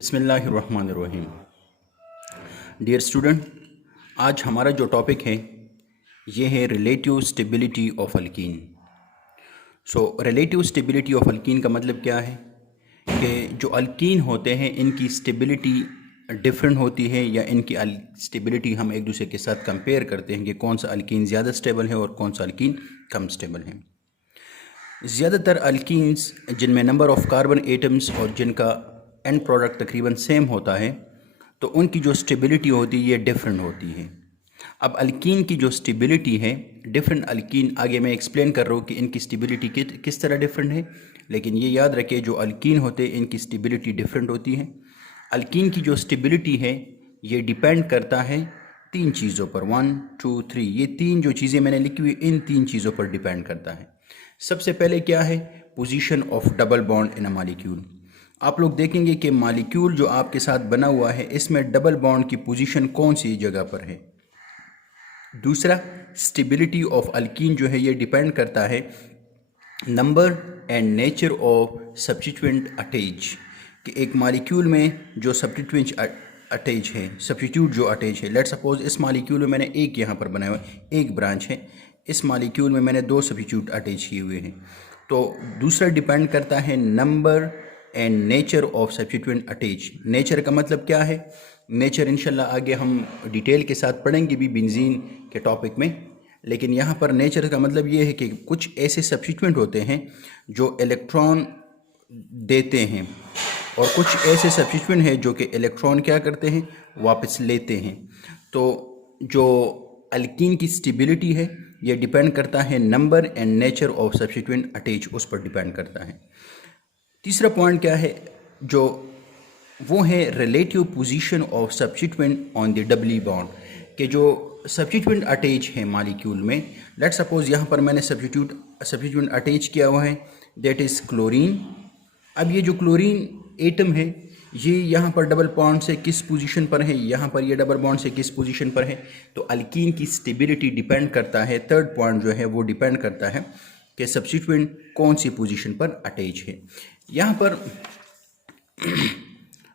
बिस्मिल्लाहिर्रहमानिर्रहीम। Dear student, आज हमारा जो टॉपिक है ये है relative stability of alkyne. Relative stability of alkyne का मतलब क्या है कि जो अल्कीन होते हैं इनकी स्टेबिलिटी डिफरेंट होती है या इनकी स्टेबिलिटी हम एक दूसरे के साथ कंपेयर करते हैं कि कौन सा अल्कीन ज़्यादा स्टेबल है और कौन सा अल्कीन कम स्टेबल है। ज़्यादातर अल्कीन्स जिनमें नंबर ऑफ़ कार्बन एटम्स और जिनका एंड प्रोडक्ट तकरीबन सेम होता है तो उनकी जो स्टेबिलिटी होती है ये डिफरेंट होती है। अब अल्कीन की जो स्टेबिलिटी है डिफरेंट अल्कीन आगे मैं एक्सप्लेन कर रहा हूँ कि इनकी स्टेबिलिटी किस तरह डिफरेंट है, लेकिन ये याद रखें जो अल्कीन होते हैं इनकी स्टेबिलिटी डिफरेंट होती है। अल्कीन की जो स्टेबिलिटी है ये डिपेंड करता है तीन चीज़ों पर, 1 2 3, ये तीन जो चीज़ें मैंने लिखी हुई इन तीन चीज़ों पर डिपेंड करता है। सबसे पहले क्या है, position of double bond in a molecule. आप लोग देखेंगे कि मॉलिक्यूल जो आपके साथ बना हुआ है इसमें डबल बॉन्ड की पोजीशन कौन सी जगह पर है। दूसरा, स्टेबिलिटी ऑफ अल्कीन जो है ये डिपेंड करता है number and nature of substituent attach, कि एक मॉलिक्यूल में जो सब्स्टिट्यूएंट अटैच है, सब्स्टिट्यूट जो अटैच है, लेट सपोज इस मॉलिक्यूल में मैंने एक यहाँ पर बनाया हुआ है, एक ब्रांच है, इस मॉलिक्यूल में मैंने दो सब्स्टिट्यूट अटैच किए हुए हैं। तो दूसरा डिपेंड करता है number and nature of substituent attach. Nature का मतलब क्या है, नेचर इंशाल्लाह आगे हम डिटेल के साथ पढ़ेंगे भी बेंजीन के टॉपिक में, लेकिन यहाँ पर नेचर का मतलब ये है कि कुछ ऐसे सब्स्टिट्यूएंट होते हैं जो इलेक्ट्रॉन देते हैं और कुछ ऐसे सब्स्टिट्यूएंट हैं जो कि इलेक्ट्रॉन क्या करते हैं, वापस लेते हैं। तो जो अल्कीन की स्टेबिलिटी है ये डिपेंड करता है number and nature of substituent attach, उस पर डिपेंड करता है। तीसरा पॉइंट क्या है, जो वो है relative position of substituent on the doubly bond, कि जो सब्स्टिट्यूएंट अटैच है मॉलिक्यूल में, लेट सपोज यहाँ पर मैंने सब्स्टिट्यूएंट अटैच किया हुआ है, दैट इज़ क्लोरीन। अब ये जो क्लोरीन एटम है ये यहाँ पर डबल बॉन्ड से किस पोजीशन पर है, यहाँ पर ये डबल बॉन्ड से किस पोजीशन पर है। तो अल्कीन की स्टेबिलिटी डिपेंड करता है, थर्ड पॉइंट जो है वो डिपेंड करता है कि सब्स्टिट्यूएंट कौन सी पोजीशन पर अटैच है। यहाँ पर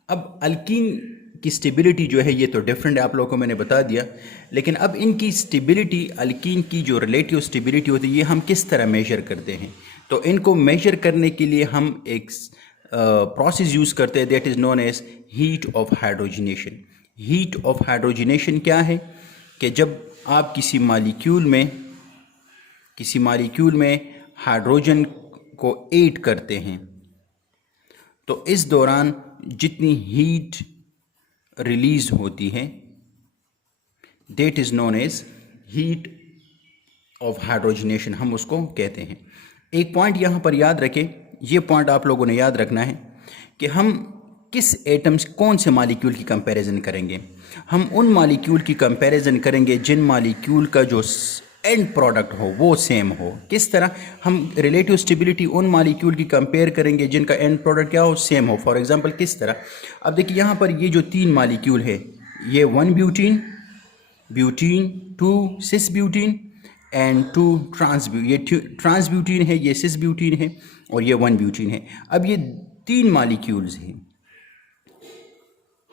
अब अल्कीन की स्टेबिलिटी जो है ये तो डिफरेंट है, आप लोगों को मैंने बता दिया, लेकिन अब इनकी स्टेबिलिटी, अल्कीन की जो रिलेटिव स्टेबिलिटी होती है ये हम किस तरह मेजर करते हैं। तो इनको मेजर करने के लिए हम एक प्रोसेस यूज़ करते हैं, that is known as heat of hydrogenation. Heat of hydrogenation क्या है कि जब आप किसी मालिक्यूल में हाइड्रोजन को ऐड करते हैं तो इस दौरान जितनी हीट रिलीज होती है that is known as heat of hydrogenation, हम उसको कहते हैं। एक पॉइंट यहाँ पर याद रखें, ये पॉइंट आप लोगों ने याद रखना है कि हम किस एटम्स, कौन से मॉलिक्यूल की कंपैरिजन करेंगे। हम उन मॉलिक्यूल की कंपैरिजन करेंगे जिन मॉलिक्यूल का जो एंड प्रोडक्ट हो वो सेम हो। किस तरह, हम रिलेटिव स्टेबिलिटी उन मॉलिक्यूल की कंपेयर करेंगे जिनका एंड प्रोडक्ट क्या हो, सेम हो। फॉर एग्जांपल किस तरह, अब देखिए यहाँ पर ये जो तीन मॉलिक्यूल है, ये 1 ब्यूटीन, 2 सिस ब्यूटीन एंड 2 ये ट्रांस ब्यूटीन है, ये सिस ब्यूटीन है और ये 1 ब्यूटीन है। अब ये तीन मॉलिक्यूल्स हैं,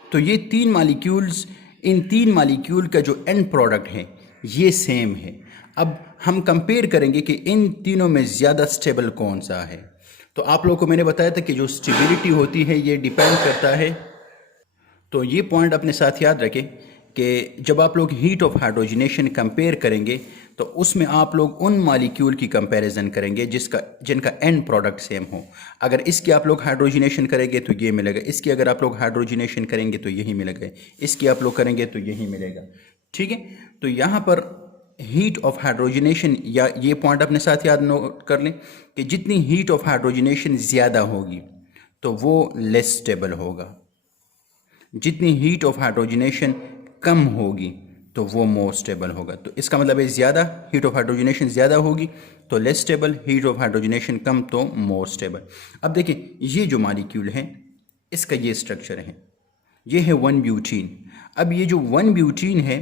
तो ये तीन मॉलिक्यूल्स, इन तीन मॉलिक्यूल का जो एंड प्रोडक्ट है ये सेम है। अब हम कंपेयर करेंगे कि इन तीनों में ज़्यादा स्टेबल कौन सा है। तो आप लोगों को मैंने बताया था कि जो स्टेबिलिटी होती है ये डिपेंड करता है, तो ये पॉइंट अपने साथ याद रखें कि जब आप लोग हीट ऑफ हाइड्रोजनेशन कंपेयर करेंगे तो उसमें आप लोग उन मॉलिक्यूल की कंपैरिजन करेंगे जिनका एंड प्रोडक्ट सेम हो। अगर इसकी आप लोग हाइड्रोजनेशन करेंगे तो ये मिलेगा, इसकी अगर आप लोग हाइड्रोजनेशन करेंगे तो यही मिलेगा, इसकी आप लोग करेंगे तो यही मिलेगा। ठीक है, तो यहाँ पर हीट ऑफ हाइड्रोजनेशन, या ये पॉइंट अपने साथ याद नोट कर लें कि जितनी हीट ऑफ हाइड्रोजनेशन ज़्यादा होगी तो वो लेस स्टेबल होगा, जितनी हीट ऑफ हाइड्रोजनेशन कम होगी तो वो मोर स्टेबल होगा। तो इसका मतलब है ज़्यादा हीट ऑफ हाइड्रोजनेशन ज़्यादा होगी तो less stable, heat of hydrogenation कम तो मोर स्टेबल। अब देखिए ये जो मॉलिक्यूल है इसका ये स्ट्रक्चर है, ये है 1 ब्यूटीन। अब ये जो 1 ब्यूटीन है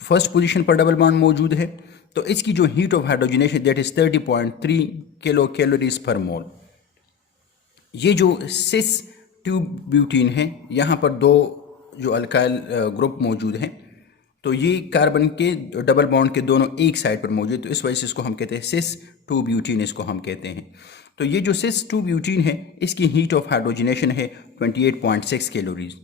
फर्स्ट पोजीशन पर डबल बॉन्ड मौजूद है, तो इसकी जो heat of hydrogenation that is 30.3 kilo calories per mole. ये जो सिस टू ब्यूटीन है, यहाँ पर दो जो अल्काइल ग्रुप मौजूद हैं, तो ये कार्बन के डबल बॉन्ड के दोनों एक साइड पर मौजूद, तो इस वजह से इसको हम कहते हैं सिस टू ब्यूटीन, इसको हम कहते हैं। तो ये जो सिस टू ब्यूटीन है इसकी हीट ऑफ हाइड्रोजनेशन है 28.6 कैलोरीज।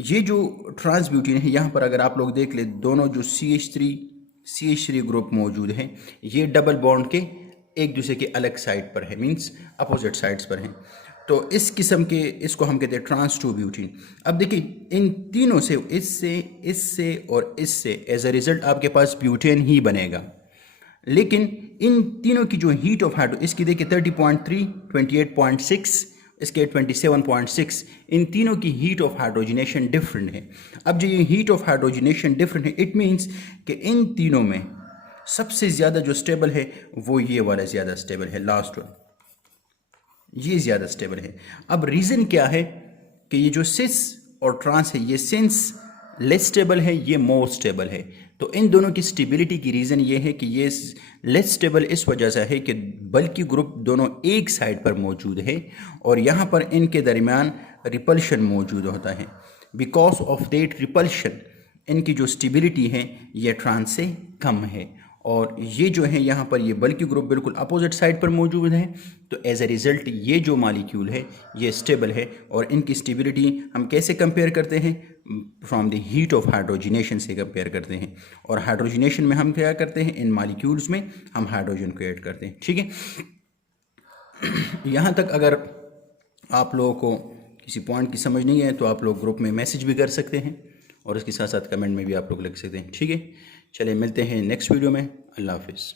ये जो ट्रांस ब्यूटीन है, यहाँ पर अगर आप लोग देख ले, दोनों जो CH3 ग्रुप मौजूद हैं, ये डबल बॉन्ड के एक दूसरे के अलग साइड पर है, मींस अपोजिट साइड्स पर हैं। तो इस किस्म के, इसको हम कहते हैं ट्रांस टू ब्यूटीन। अब देखिए इन तीनों से, इससे और इससे एज अ रिजल्ट आपके पास ब्यूटेन ही बनेगा, लेकिन इन तीनों की जो हीट ऑफ हाइड्रो, इसकी देखिए 30.3, 28.6, इसके 27.6, इन तीनों की हीट ऑफ हाइड्रोजनेशन डिफरेंट है। अब जो ये हीट ऑफ हाइड्रोजनेशन डिफरेंट है, इट मीन्स कि इन तीनों में सबसे ज़्यादा जो स्टेबल है वो ये वाला ज़्यादा स्टेबल है, लास्ट वन, ये ज़्यादा स्टेबल है। अब रीज़न क्या है कि ये जो सिस और ट्रांस है, ये सिंस लेस स्टेबल है, ये मोर स्टेबल है। तो इन दोनों की स्टेबिलिटी की रीज़न ये है कि ये लेस स्टेबल इस वजह से है कि बल्कि ग्रुप दोनों एक साइड पर मौजूद है और यहाँ पर इनके दरमियान रिपल्शन मौजूद होता है। बिकॉज ऑफ दैट रिपल्शन इनकी जो स्टेबिलिटी है ये ट्रांस से कम है, और ये जो है यहाँ पर ये बल्कि ग्रुप बिल्कुल अपोजिट साइड पर मौजूद है। तो एज ए रिज़ल्ट ये जो मॉलिक्यूल है ये स्टेबल है, और इनकी स्टेबिलिटी हम कैसे कंपेयर करते हैं, from the heat of hydrogenation से कंपेयर करते हैं। और हाइड्रोजनेशन में हम क्या करते हैं, इन मॉलिक्यूल्स में हम हाइड्रोजन को ऐड करते हैं। ठीक है, यहाँ तक अगर आप लोगों को किसी पॉइंट की समझ नहीं है तो आप लोग ग्रुप में मैसेज भी कर सकते हैं, और उसके साथ साथ कमेंट में भी आप लोग लिख सकते हैं। ठीक है, चलिए मिलते हैं नेक्स्ट वीडियो में। अल्लाह हाफिज़।